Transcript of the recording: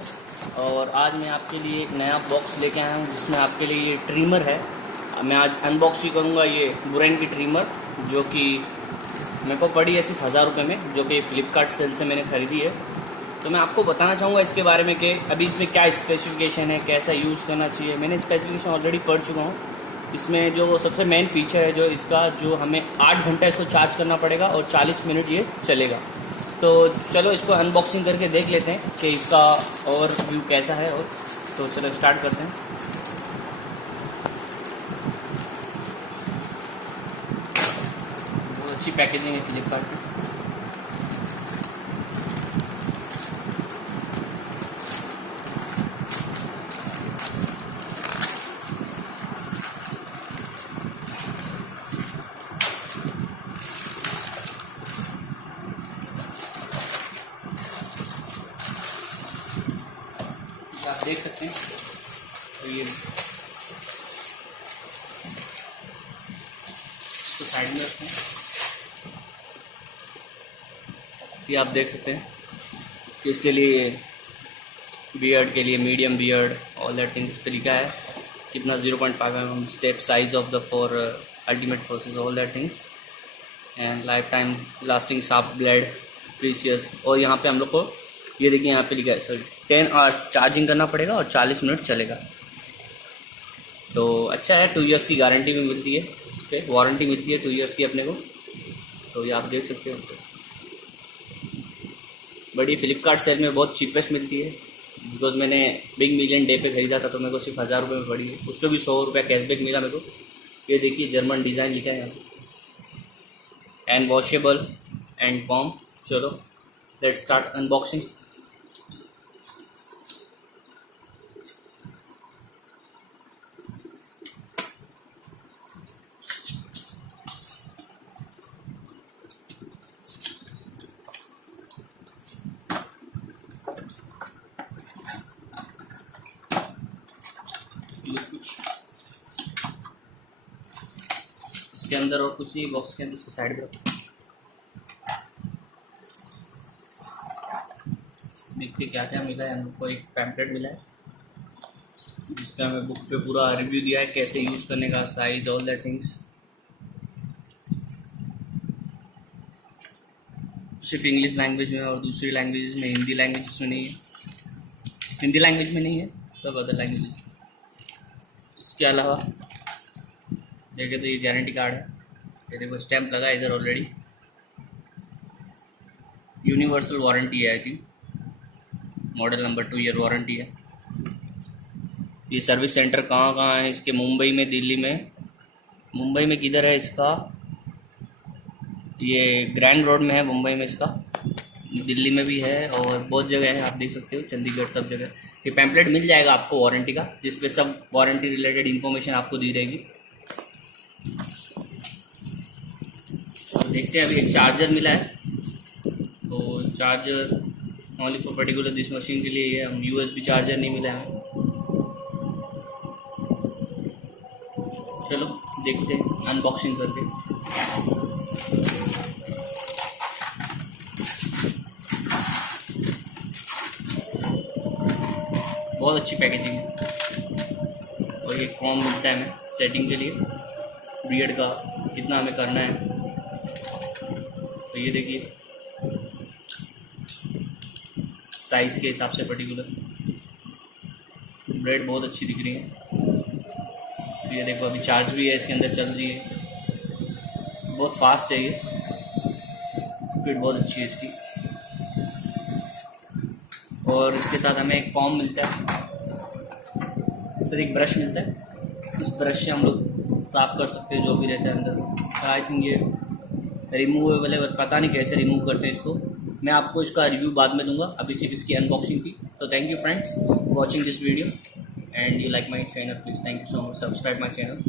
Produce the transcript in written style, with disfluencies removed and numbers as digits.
है और आज मैं आपके लिए एक नया बॉक्स लेके आया हूँ जिसमें आपके लिए ये ट्रिमर है। मैं आज अनबॉक्स ही करूँगा ये बुरेन की ट्रिमर, जो कि मेरे को पड़ी है सिर्फ 1000 रुपये में, जो कि फ्लिपकार्ट सेल से मैंने ख़रीदी है। तो मैं आपको बताना चाहूँगा इसके बारे में कि अभी इसमें क्या स्पेसिफिकेशन है, कैसा यूज़ करना चाहिए। मैंने स्पेसिफिकेशन ऑलरेडी पढ़ चुका हूँ। इसमें जो सबसे मेन फीचर है जो इसका, जो हमें 8 घंटा इसको चार्ज करना पड़ेगा और 40 मिनट ये चलेगा। तो चलो इसको अनबॉक्सिंग करके देख लेते हैं कि इसका ओवरव्यू कैसा है। और तो चलो स्टार्ट करते हैं। बहुत अच्छी पैकेजिंग है फ्लिपकार्ट की। आप देख सकते हैं तो ये इसको साइड में रखते हैं। ये आप देख सकते हैं कि इसके लिए बियर्ड के लिए medium beard all that things पे लिखा है कितना 0.5 mm step size of the for ultimate process all that things and life time lasting sharp blade precious. और यहाँ पे हम लोग को ये देखिए यहाँ पे लिखा है 10 आवर्स चार्जिंग करना पड़ेगा और 40 मिनट चलेगा। तो अच्छा है। 2 इयर्स की गारंटी भी मिलती है, इस पर वारंटी मिलती है 2 इयर्स की अपने को। तो ये आप देख सकते हो। बड़ी फ्लिपकार्ट सेल में बहुत चीपेस्ट मिलती है, बिकॉज मैंने बिग मिलियन डे पे ख़रीदा था तो मेरे को सिर्फ 1000 रुपये में पड़ी है। उस पर भी 100 रुपये कैशबैक मिला मेरे को। ये देखिए जर्मन डिज़ाइन लिखा है यहाँ पे, एंड वॉशेबल एंड कॉम। चलो लेट्स स्टार्ट अनबॉक्सिंग। इसके अंदर और कुछ नहीं, बॉक्स के अंदर इसको साइड पर देखते क्या क्या मिला है। हमको एक पैम्पलेट मिला है जिसपे हमें बुक पे पूरा रिव्यू दिया है कैसे यूज़ करने का, साइज ऑल दैट थिंग्स। सिर्फ इंग्लिश लैंग्वेज में और दूसरी लैंग्वेजेस में, हिंदी लैंग्वेजेस में नहीं है, हिंदी लैंग्वेज में नहीं है, सब अदर लैंग्वेजेस। इसके अलावा देखे तो ये गारंटी कार्ड है। ये देखो स्टैंप लगा है इधर ऑलरेडी। यूनिवर्सल वारंटी है I think, model number 2 year warranty है। ये सर्विस सेंटर कहाँ कहाँ है इसके? मुंबई में, दिल्ली में। मुंबई में किधर है इसका? ये ग्रैंड रोड में है मुंबई में इसका। दिल्ली में भी है और बहुत जगह है, आप देख सकते हो, चंडीगढ़, सब जगह। ये पैम्पलेट मिल जाएगा आपको वारंटी का, जिसपे सब वारंटी रिलेटेड इन्फॉर्मेशन आपको दी रहेगी। तो देखते हैं। अभी एक चार्जर मिला है, तो charger only for particular this machine के लिए है। हम USB चार्जर नहीं मिला है। चलो देखते हैं अनबॉक्सिंग करके। बहुत अच्छी पैकेजिंग है। और ये कॉम मिलता है हमें सेटिंग के लिए, बियर्ड का कितना हमें करना है। तो ये देखिए साइज़ के हिसाब से पर्टिकुलर ब्लेड बहुत अच्छी दिख रही है। तो ये देखो अभी चार्ज भी है, इसके अंदर चल रही है, बहुत फास्ट है ये, स्पीड बहुत अच्छी है इसकी। और इसके साथ हमें एक कॉम मिलता है, सर एक ब्रश मिलता है। इस ब्रश से हम लोग साफ़ कर सकते हैं जो भी रहता है अंदर। आई थिंक ये रिमूवेबल है, पता नहीं कैसे रिमूव करते हैं इसको। मैं आपको इसका रिव्यू बाद में दूंगा, अभी सिर्फ इसकी अनबॉक्सिंग थी। तो thank you friends watching this video, and you like my channel, please thank you so much, subscribe my channel.